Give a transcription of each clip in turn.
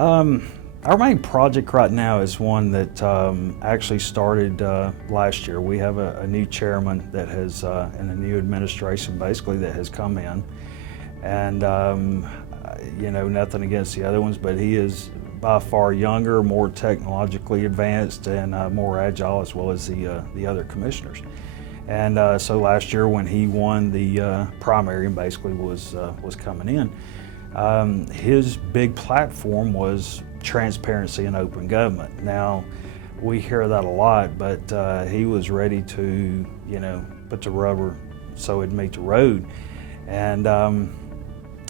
Our main project right now is one that actually started last year. We have a new chairman that has, and a new administration basically that has come in. And, nothing against the other ones, but he is by far younger, more technologically advanced, and more agile, as well as the other commissioners. And so last year when he won the primary and basically was coming in, his big platform was transparency and open government. Now, we hear that a lot, but he was ready to, put the rubber so it'd meet the road. And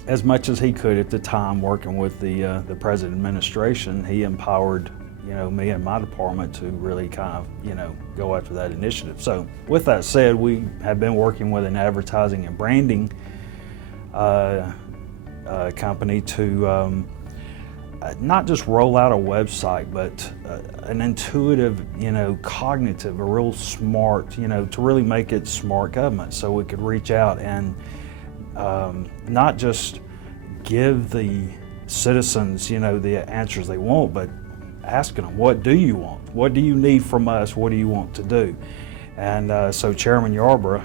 as much as he could at the time, working with the present administration, he empowered, me and my department to really kind of, go after that initiative. So with that said, we have been working with an advertising and branding company to not just roll out a website, but an intuitive, cognitive, a real smart, to really make it smart government, so we could reach out and not just give the citizens, the answers they want, but asking them, what do you want? What do you need from us? What do you want to do? And so Chairman Yarborough,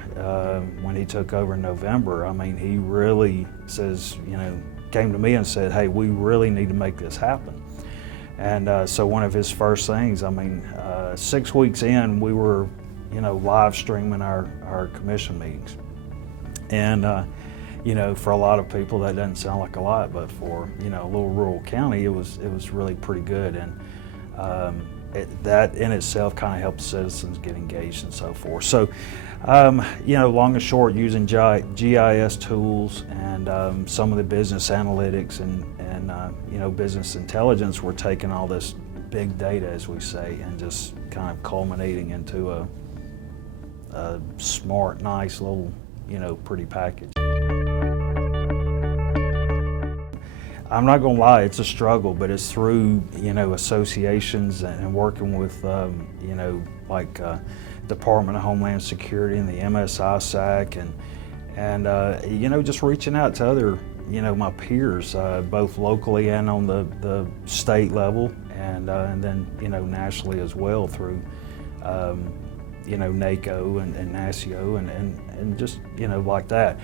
when he took over in November, he really says, came to me and said, hey, we really need to make this happen. And so one of his first things, 6 weeks in, we were, live streaming our commission meetings. And, for a lot of people that doesn't sound like a lot, but for, a little rural county, it was really pretty good. And that in itself kind of helps citizens get engaged and so forth. So, long and short, using GIS tools and some of the business analytics and business intelligence, we're taking all this big data, as we say, and just kind of culminating into a smart, nice little, pretty package. I'm not gonna lie, it's a struggle, but it's through, associations and working with, Department of Homeland Security and the MSI-SAC and just reaching out to other, my peers, both locally and on the state level, and then, nationally as well through, NACO and NASCIO and just, like that.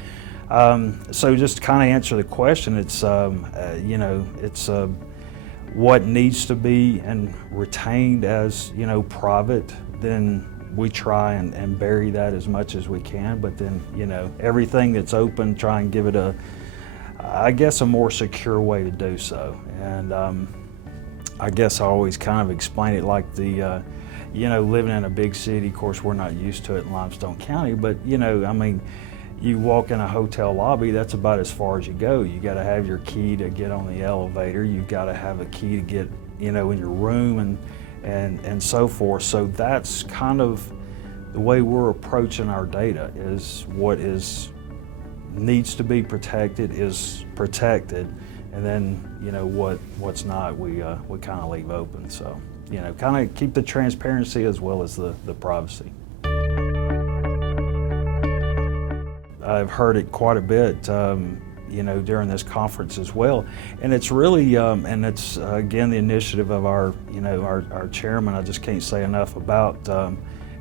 So just to kind of answer the question, it's, it's what needs to be and retained as, private, then we try and bury that as much as we can, but then, everything that's open, try and give it a more secure way to do so. And I guess I always kind of explain it like the, living in a big city. Of course, we're not used to it in Limestone County, but, you walk in a hotel lobby, that's about as far as you go. You got to have your key to get on the elevator. You've got to have a key to get, in your room and so forth. So that's kind of the way we're approaching our data, is what needs to be protected is protected, and then, what's not, we kind of leave open. So, kind of keep the transparency as well as the privacy. I've heard it quite a bit, during this conference as well, and it's really, and it's again the initiative of our chairman. I just can't say enough about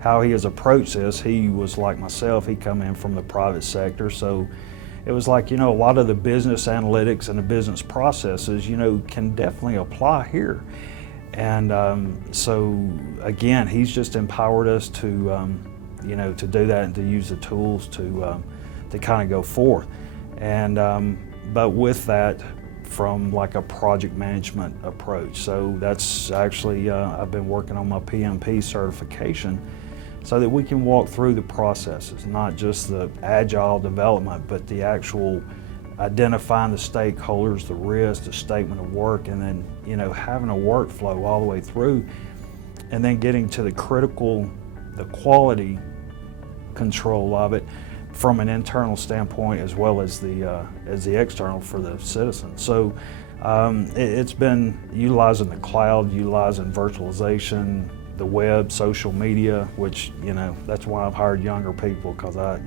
how he has approached this. He was like myself; he come in from the private sector, so it was like, a lot of the business analytics and the business processes, can definitely apply here. And so again, he's just empowered us to, to do that and to use the tools to kind of go forth. And but with that, from like a project management approach. So that's actually, I've been working on my PMP certification so that we can walk through the processes, not just the agile development, but the actual identifying the stakeholders, the risk, the statement of work, and then, having a workflow all the way through, and then getting to the quality control of it from an internal standpoint as well as the external for the citizens. So it's been utilizing the cloud, utilizing virtualization, the web, social media, which, that's why I've hired younger people, because a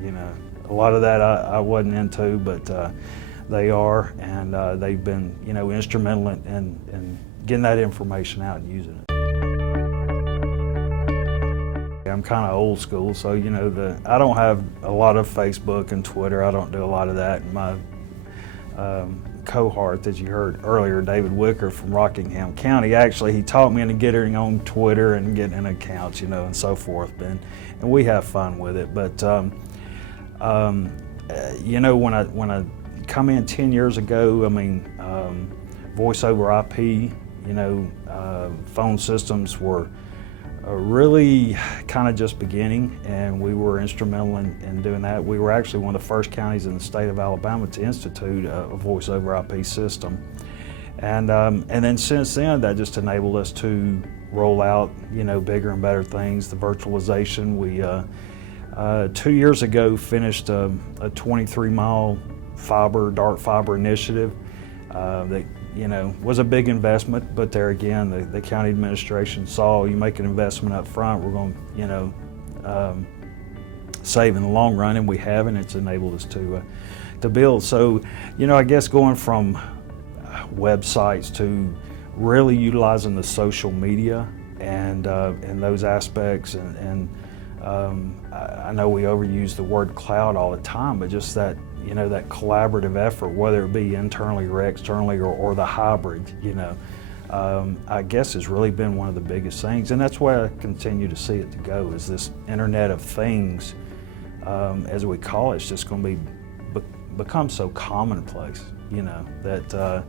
lot of that I wasn't into, but they are, and they've been, instrumental in getting that information out and using it. I'm kind of old school, so I don't have a lot of Facebook and Twitter. I don't do a lot of that. And my cohort that you heard earlier, David Wicker from Rockingham County, actually he taught me into getting on Twitter and getting accounts, and so forth. And we have fun with it. But when I come in 10 years ago, voice over IP, phone systems were really kind of just beginning, and we were instrumental in doing that. We were actually one of the first counties in the state of Alabama to institute a voice over IP system. And then since then, that just enabled us to roll out, bigger and better things. The virtualization, we 2 years ago finished a 23-mile dark fiber initiative that was a big investment, but there again, the county administration saw you make an investment up front, we're going to, save in the long run, and we have, and it's enabled us to build. So, I guess going from websites to really utilizing the social media and those aspects, and I know we overuse the word cloud all the time, but just that, that collaborative effort, whether it be internally or externally or the hybrid, I guess has really been one of the biggest things. And that's where I continue to see it to go, is this Internet of Things, as we call it, it's just going to become so commonplace, that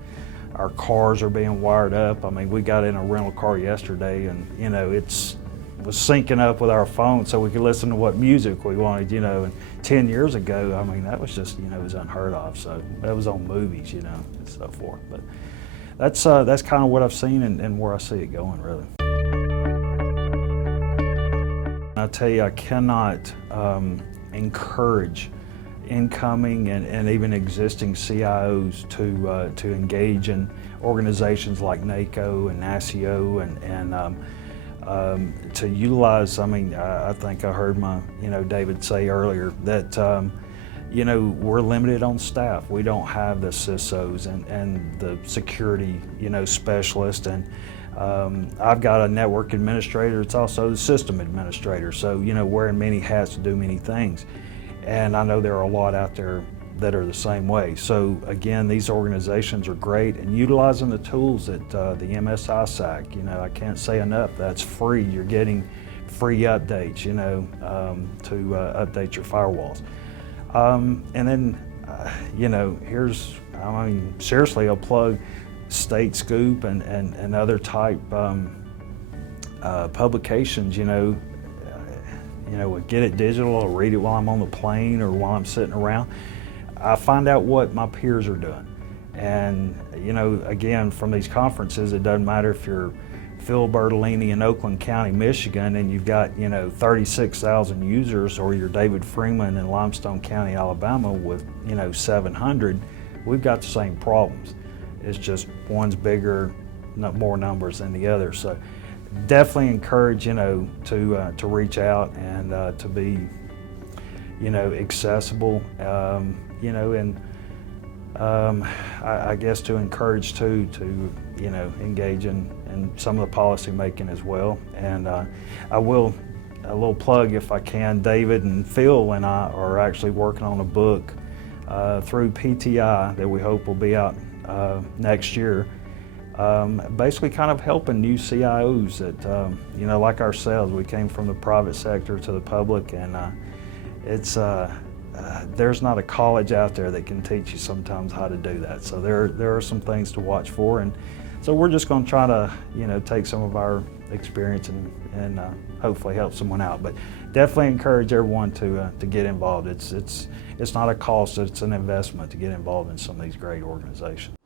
our cars are being wired up. We got in a rental car yesterday, and, it was syncing up with our phone so we could listen to what music we wanted, and 10 years ago, that was just, it was unheard of. So that was on movies, and so forth. But that's kind of what I've seen and where I see it going, really. I tell you, I cannot encourage incoming and even existing CIOs to engage in organizations like NACO and NASCIO and to utilize. I think I heard David say earlier that we're limited on staff. We don't have the CISOs and the security specialist, and I've got a network administrator. It's also the system administrator. So wearing many hats to do many things, and I know there are a lot out there that are the same way. So again, these organizations are great, and utilizing the tools that the MSISAC, I can't say enough, that's free. You're getting free updates, to update your firewalls. And then, here's, seriously, I'll plug StateScoop and other type publications, Get It Digital, I'll read it while I'm on the plane or while I'm sitting around. I find out what my peers are doing. And, again, from these conferences, it doesn't matter if you're Phil Bertolini in Oakland County, Michigan, and you've got, 36,000 users, or you're David Freeman in Limestone County, Alabama with, 700, we've got the same problems. It's just one's bigger, more numbers than the other. So definitely encourage, to reach out and to be, accessible, and I guess to encourage to engage in some of the policy making as well. And I will, a little plug if I can, David and Phil and I are actually working on a book through PTI that we hope will be out next year. Basically kind of helping new CIOs that, like ourselves, we came from the private sector to the public, and it's there's not a college out there that can teach you sometimes how to do that. So there are some things to watch for, and so we're just going to try to take some of our experience and hopefully help someone out. But definitely encourage everyone to get involved. It's not a cost; it's an investment to get involved in some of these great organizations.